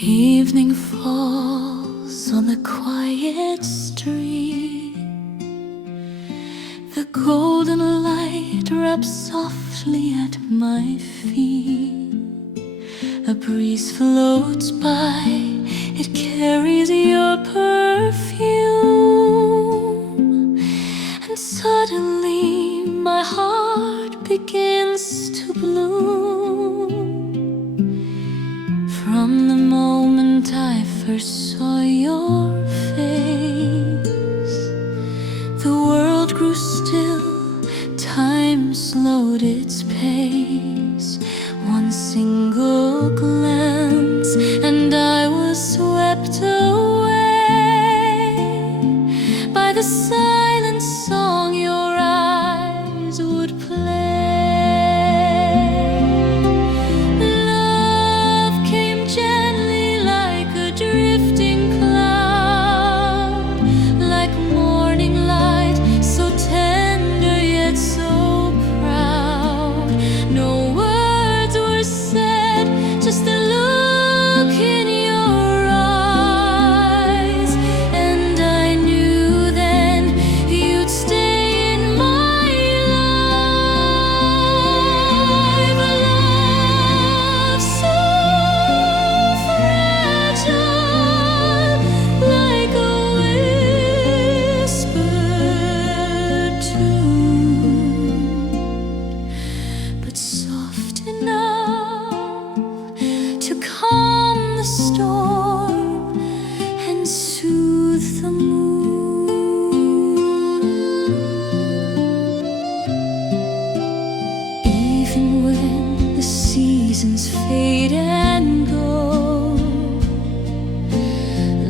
Evening falls on the quiet street. The golden light wraps softly at my feet. A breeze floats by, it carries your perfume. And suddenly my heart begins to bloom. From the moment I first saw your face, the world grew still, time slowed its pace. One single glance and I was swept away by the silent song your eyes would play. Just a look in your eyes, and I knew then you'd stay in my life. Love so fragile, like a whispered tune, but soft enough to calm the storm and soothe the moon. Even when the seasons fade and go,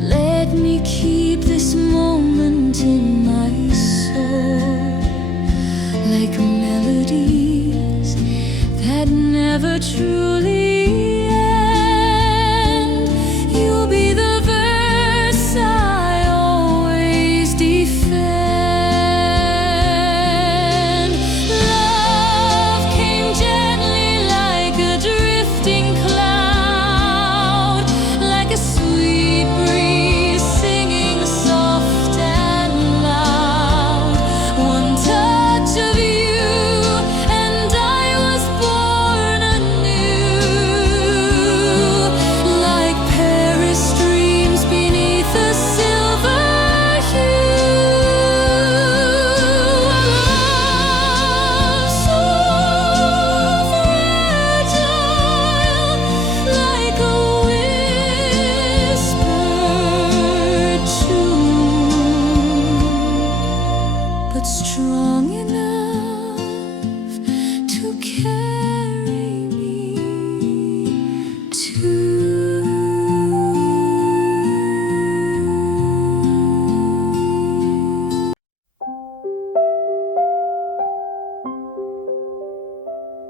let me keep this moment in my soul, like melodies that never truly strong enough to carry me to.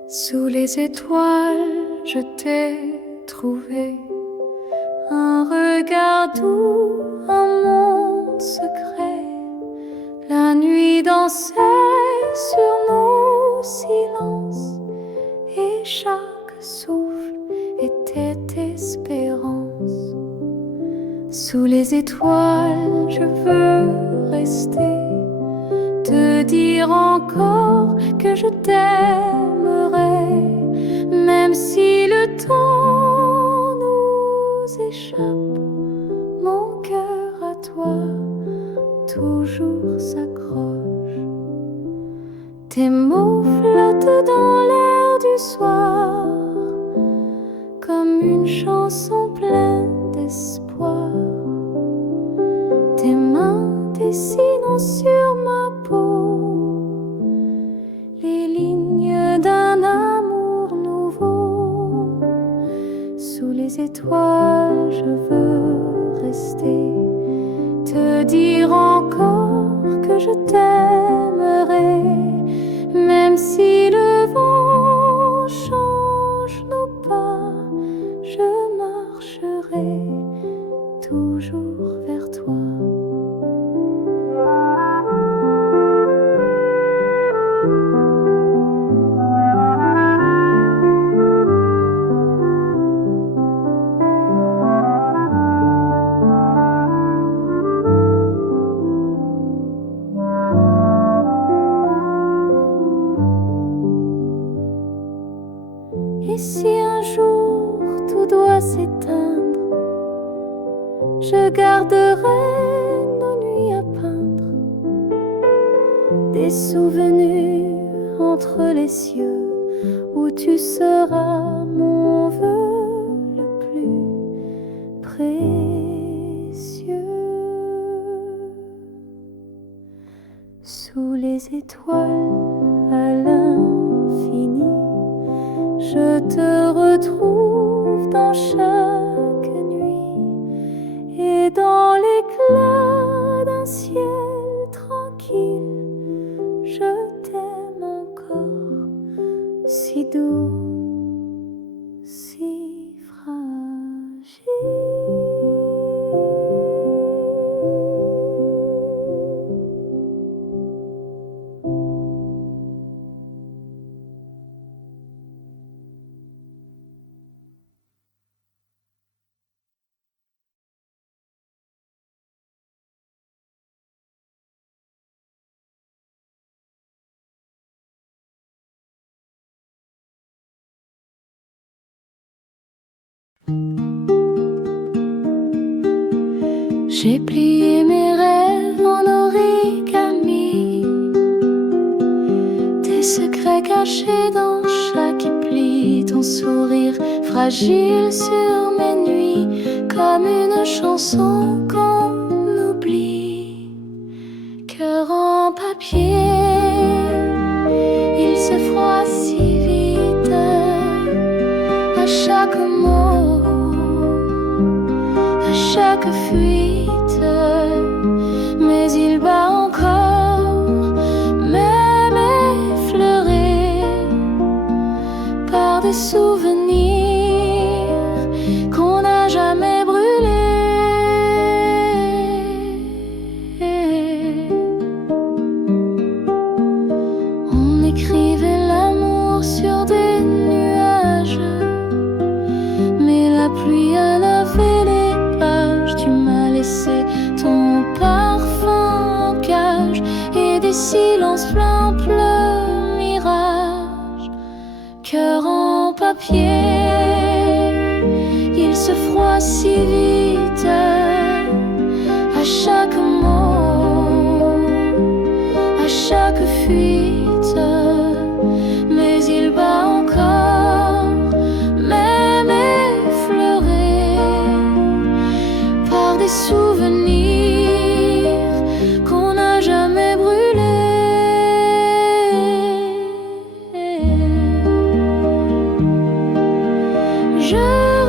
Sous les étoiles, je t'ai trouvé, un regard doux, un monde secret. La nuit dansait sur nos silences et chaque souffle était espérance. Sous les étoiles, je veux rester, te dire encore que je t'aimerai, même si le temps nous échappe. Mon cœur à toi toujours s'accroche. Tes mots flottent dans l'air du soir, comme une chanson pleine d'espoir. Tes mains dessinent sur ma peau les lignes d'un amour nouveau. Sous les étoiles, je veux rester, te dire encore que je t'aimerai, même si le vent change nos pas, je marcherai va s'éteindre. Je garderai nos nuits à peindre, des souvenirs entre les cieux, où tu seras mon vœu le plus précieux. Sous les étoiles à l'infini, je te retrouve dans chaque nuit, et dans l'éclat d'un ciel tranquille, je t'aime encore, si doux, si fragile. J'ai plié mes rêves en origami, des secrets cachés dans chaque pli, ton sourire fragile sur mes nuits, comme une chanson qu'on oublie. Cœur en papier, il se froisse si vite à chaque mot, à chaque fuite. Mais il bat encore, même effleuré par des souvenirs qu'on n'a jamais brûlés. On écrivait l'amour sur des nuages, mais la pluie a lavé les pages. Tu m'as laissé ton parfum en cage et des silences pleins de mirages. Cœur en papier, il se froisse si vite à chaque mot, à chaque fuite. Mais il bat encore, même effleuré par des souvenirs qu'on n'a jamais brûlés. Je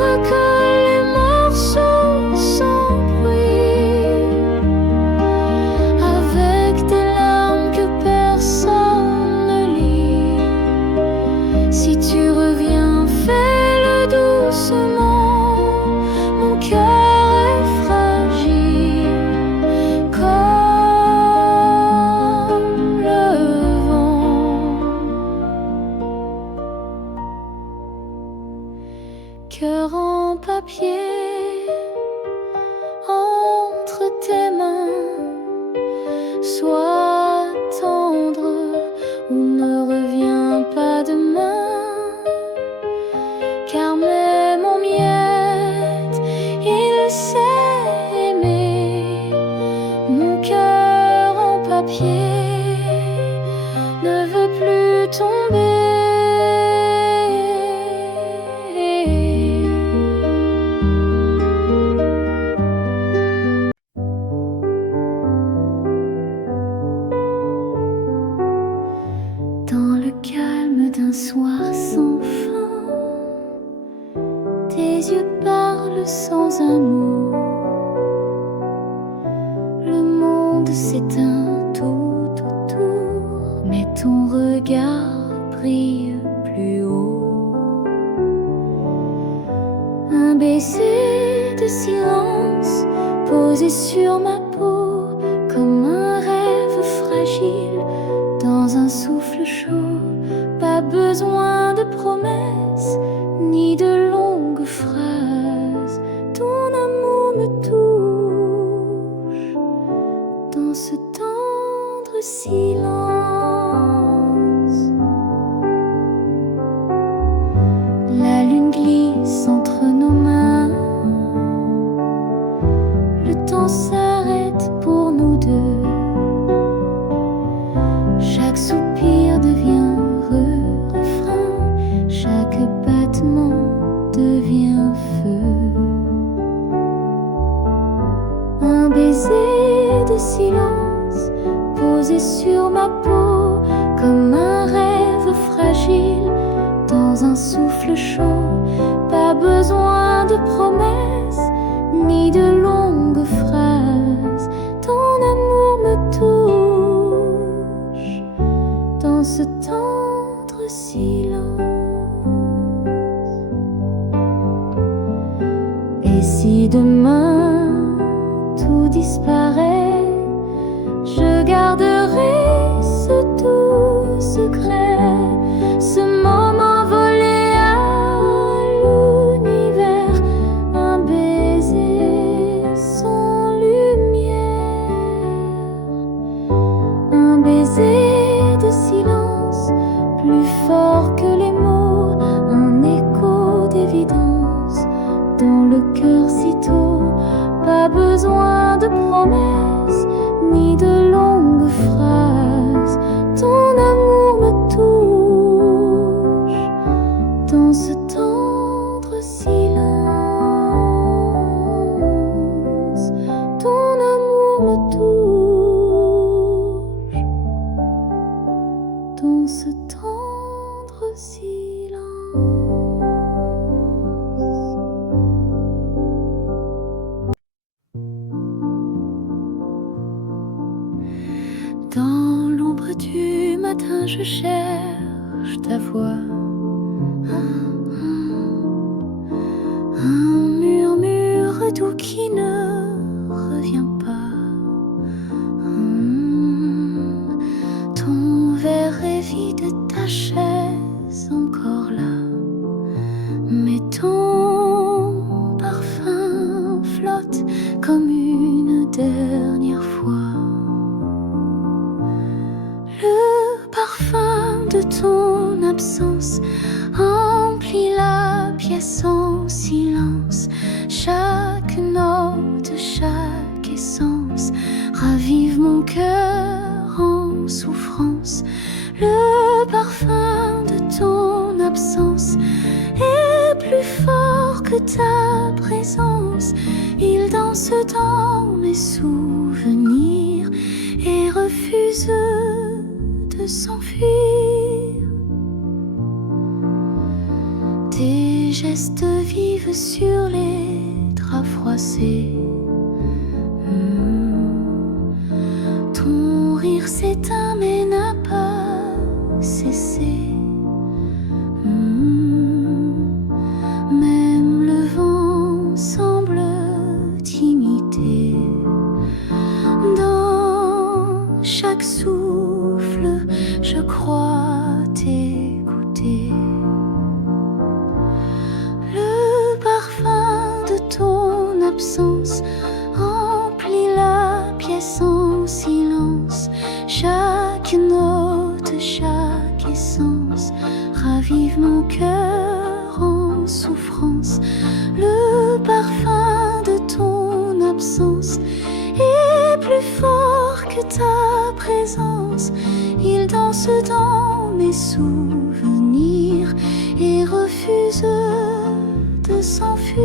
recolle les morceaux sans bruit, avec des larmes que personne ne lit. Si tu reviens, fais-le doucement, mon cœur est fragile comme le vent. Cœur en papier entre tes mains, sois tendre ou ne reviens pas demain. Car même en miettes, il sait aimer. Mon cœur en papier ne veut plus tomber. Dans le calme d'un soir sans fin, tes yeux parlent sans un mot. Le monde s'éteint tout autour, mais ton regard brille plus haut. Un baiser de silence posé sur ma peau, comme un rêve fragile dans un souffle chaud. Pas besoin de promesses ni de longues phrases, ton amour me touche dans ce tendre silence. La lune glisse entre nos mains, silence posé sur ma peau comme un rêve fragile dans un souffle chaud. Pas besoin de promesses ni de longues phrases. Ton amour me touche dans ce tendre silence. Et si demain tout disparaît, je garderai ce doux secret, ce moment volé à l'univers, un baiser sans lumière, un baiser de silence plus fort que les mots, un écho d'évidence dans le cœur si tôt. Pas besoin de promesses ni de longues phrases. Ton amour me touche dans ce tendre silence. Ton amour me touche dans ce tendre silence. Dans l'ombre du matin, je cherche ta voix. Un murmure doux qui ne revient pas. Ton verre est vide, ta chaise encore là. Mais ton parfum flotte comme une dernière fois. De ton absence emplit la pièce en silence. Chaque note, chaque essence ravive mon cœur en souffrance. Le parfum de ton absence est plus fort que ta présence. Il danse dans mes souvenirs et refuse de s'enfuir. Tes gestes vivent sur les draps froissés. Ton rire s'éteint mais n'a pas cessé. Même le vent semble t'imiter. Dans chaque souffle, je crois t'écouter. Le parfum de ton absence emplit la pièce en silence. Chaque note, chaque essence ravive mon cœur en souffrance. Le parfum de ton absence est plus fort que ta présence. Il danse dans mes souvenirs et refuse de s'enfuir.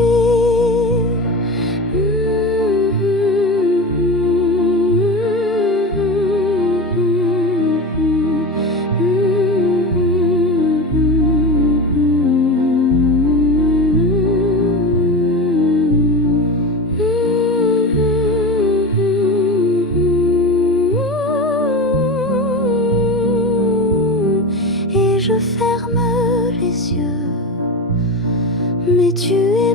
Je ferme les yeux, mais tu es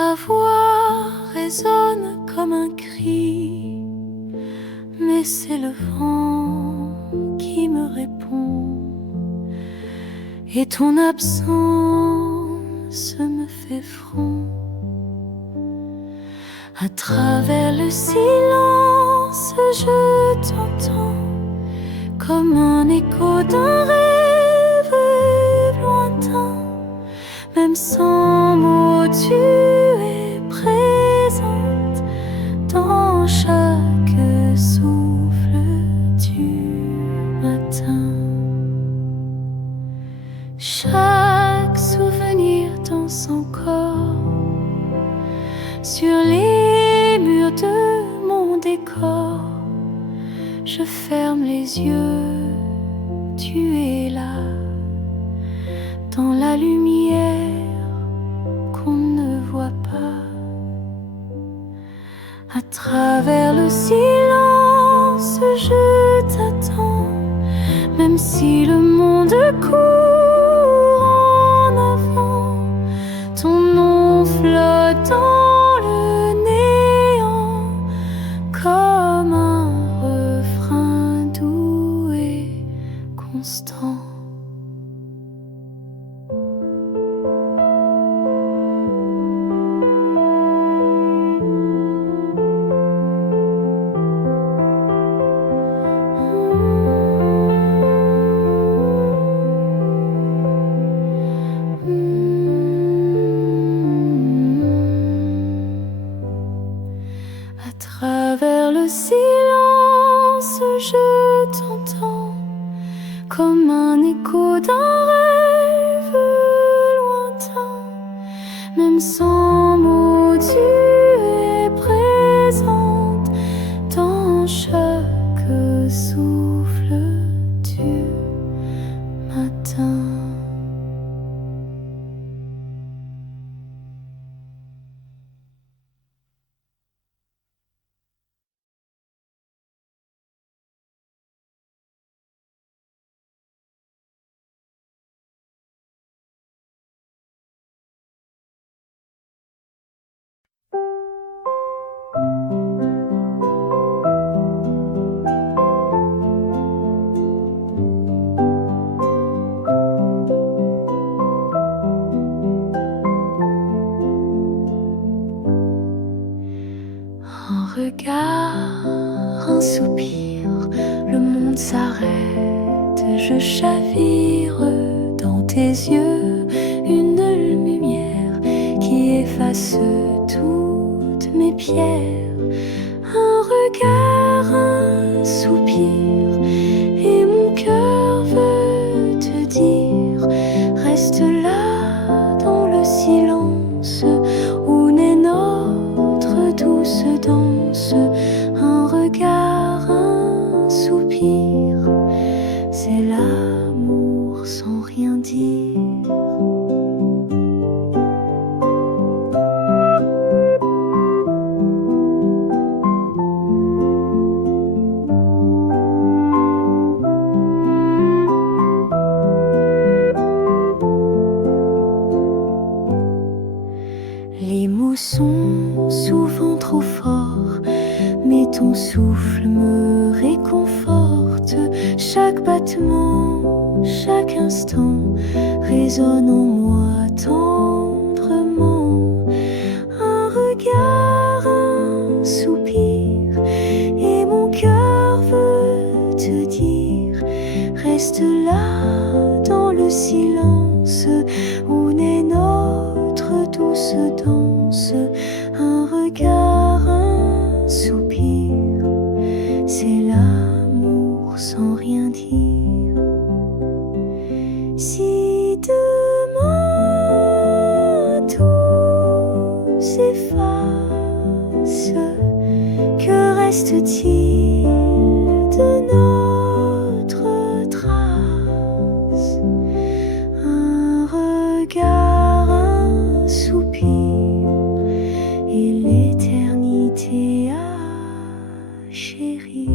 Ta voix résonne comme un cri, mais c'est le vent qui me répond. Et ton absence me fait front. À travers le silence, je t'entends comme un écho d'un rêve lointain. Même sans mots, tu es présente dans chaque souffle du matin. Chaque souvenir danse encore sur les murs de mon décor. Je ferme les yeux, tu es là, dans la lumière qu'on ne voit pas. À travers le silence, je t'attends, même si le monde court en avant. Ton nom flotte dans le néant comme un refrain doux et constant. À travers le silence, je t'entends comme un écho d'un rêve lointain. Même sans mots, tu es présente dans chaque souffle du matin. Un regard, un soupir, le monde s'arrête, je chavire dans tes yeux, une lumière qui efface toutes mes pierres. Un regard, un soupir, et mon cœur veut te dire, reste là dans le silence où naît notre douce danse. Un regard, un soupir, c'est l'amour sans rien dire. Les mots sont souvent trop forts, mais ton souffle me réconforte. Chaque battement, chaque instant résonne en moi tendrement. Un regard, un soupir, et mon cœur veut te dire, reste là dans le silence où naît notre douce danse. Un regard, un soupir, c'est l'amour sans rien dire. Si demain tout s'efface, que reste-t-il de notre trace? Un regard, un soupir, et l'éternité à chérir.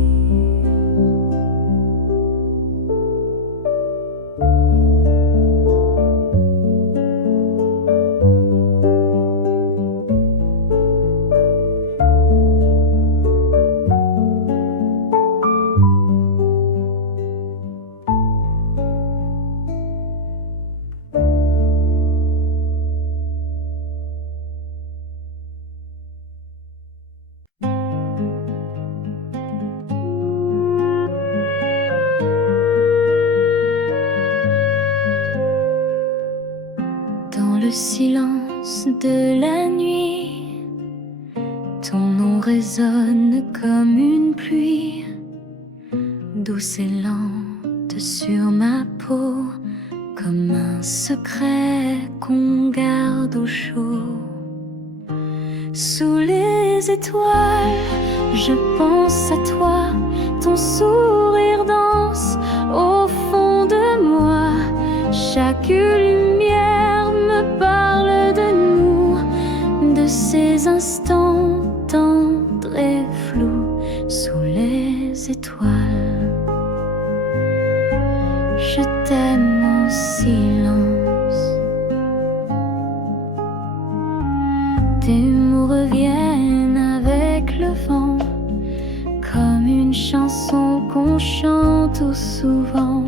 silence de la nuit, ton nom résonne comme une pluie, douce et lente sur ma peau, comme un secret qu'on garde au chaud. Sous les étoiles, je pense à toi, ton sourire danse au fond de moi. Chaque lumière me parle de nous, de ces instants tendres et flous sous les étoiles. Je t'aime en silence. Tes mots reviennent avec le vent, comme une chanson qu'on chante tout souvent.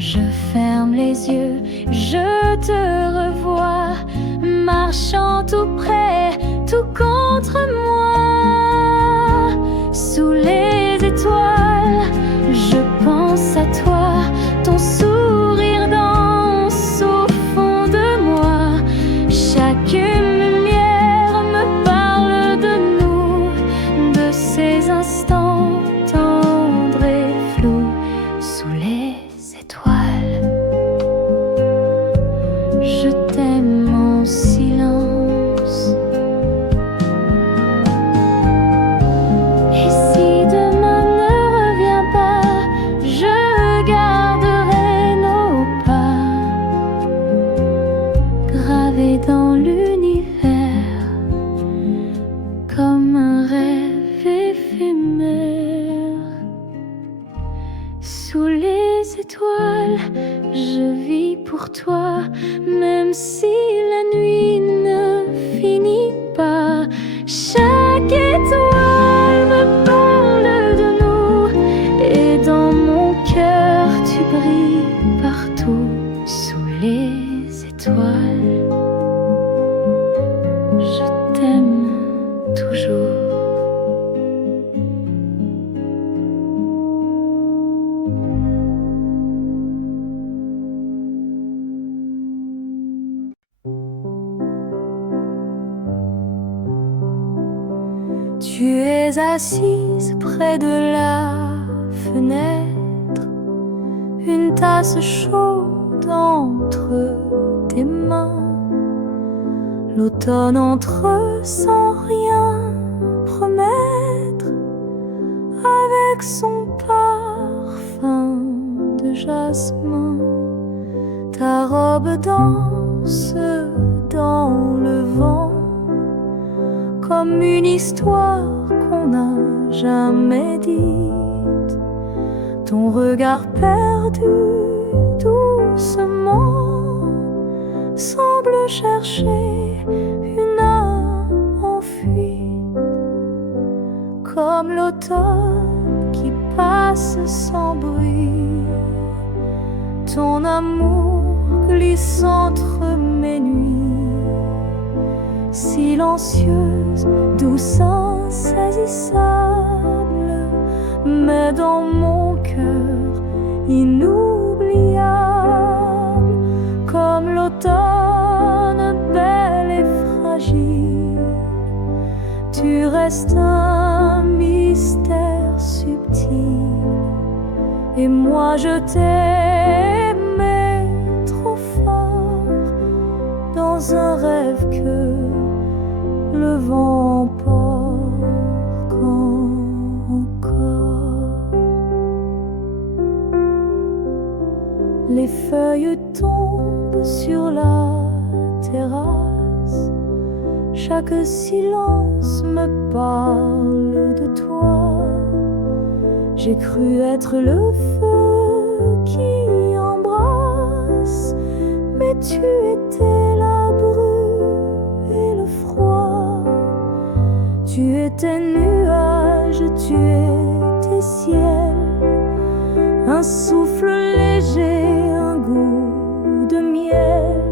Je ferme les yeux, je te revois, marchant tout près, tout contre moi. Sous les étoiles, je pense à toi, ton sourire danse au fond de moi. Chaque lumière me parle de nous, de ces instants tendres et flous sous les étoiles. Je t'aime en silence. Et si demain ne revient pas, je garderai nos pas gravés dans l'univers comme un rêve éphémère. Sous les étoiles, je vis pour toi, même si la nuit ne finit pas. Chaque étoile me parle de nous, et dans mon cœur tu brilles partout. Sous les étoiles, je t'aime toujours. Tu es assise près de la fenêtre, une tasse chaude entre tes mains. L'automne entre sans rien promettre, avec son parfum de jasmin. Ta robe danse dans le vent, comme une histoire qu'on n'a jamais dite. Ton regard perdu doucement semble chercher une âme en fuite, comme l'automne qui passe sans bruit. Ton amour glisse entre mes nuits, silencieuse, douce, insaisissable, mais dans mon cœur inoubliable, comme l'automne belle et fragile. Tu restes un mystère subtil, et moi je t'aimais trop fort, dans un rêve que le vent emporte encore. Les feuilles tombent sur la terrasse, chaque silence me parle de toi. J'ai cru être le feu qui embrasse, mais tu étais la brume et le froid. Tu étais nuage, tu étais ciel, un souffle léger, un goût de miel.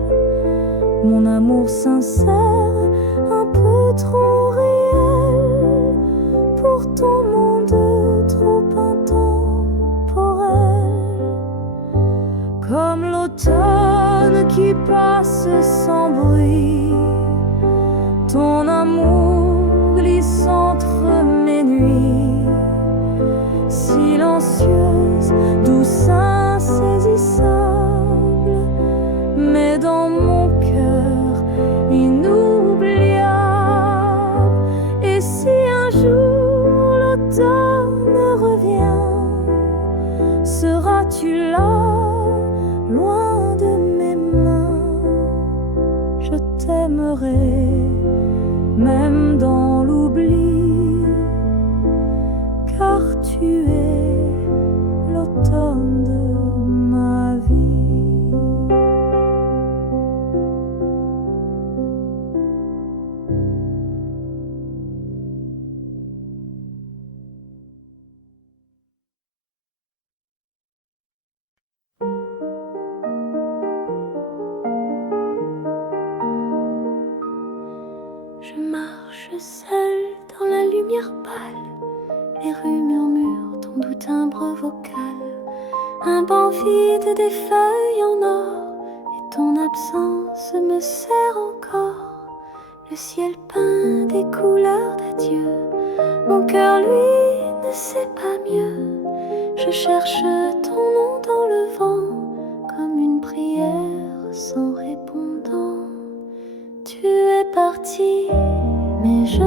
Mon amour sincère, un peu trop réel pour ton monde trop intemporel. Comme l'automne qui passe sans bruit, es, même dans l'oubli, car tu es l'automne de ma vie. Je marche seule dans la lumière pâle, les rues murmurent ton doux timbre vocal, un banc vide des feuilles en or, et ton absence me serre encore. Le ciel peint des couleurs d'adieu, mon cœur lui ne sait pas mieux. Je cherche ton nom dans le vent, comme une prière sans répondant. Tu es parti, mais je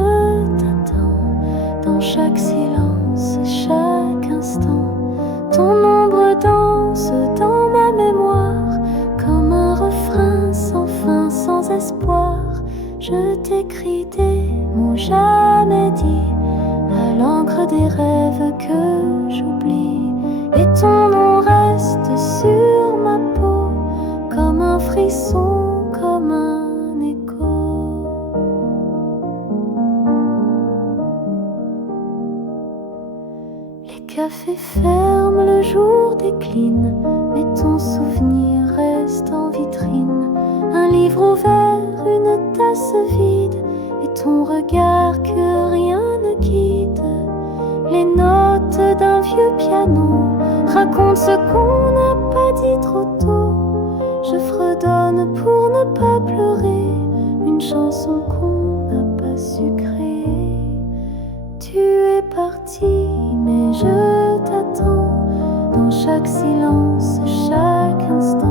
t'attends dans chaque silence, chaque instant. Ton ombre danse dans ma mémoire, comme un refrain sans fin, sans espoir. Je t'écris des mots jamais dits, à l'encre des rêves que j'oublie. Et ton nom reste sur ma peau, comme un frisson, comme un écho. Les cafés ferment, le jour décline, mais ton souvenir reste en vitrine. Un livre ouvert, une tasse vide, et ton regard que rien ne guide. Les notes d'un vieux piano racontent ce qu'on n'a pas dit trop tôt. Je fredonne pour ne pas pleurer une chanson qu'on n'a pas su créer. Tu es parti, mais je t'attends dans chaque silence, chaque instant.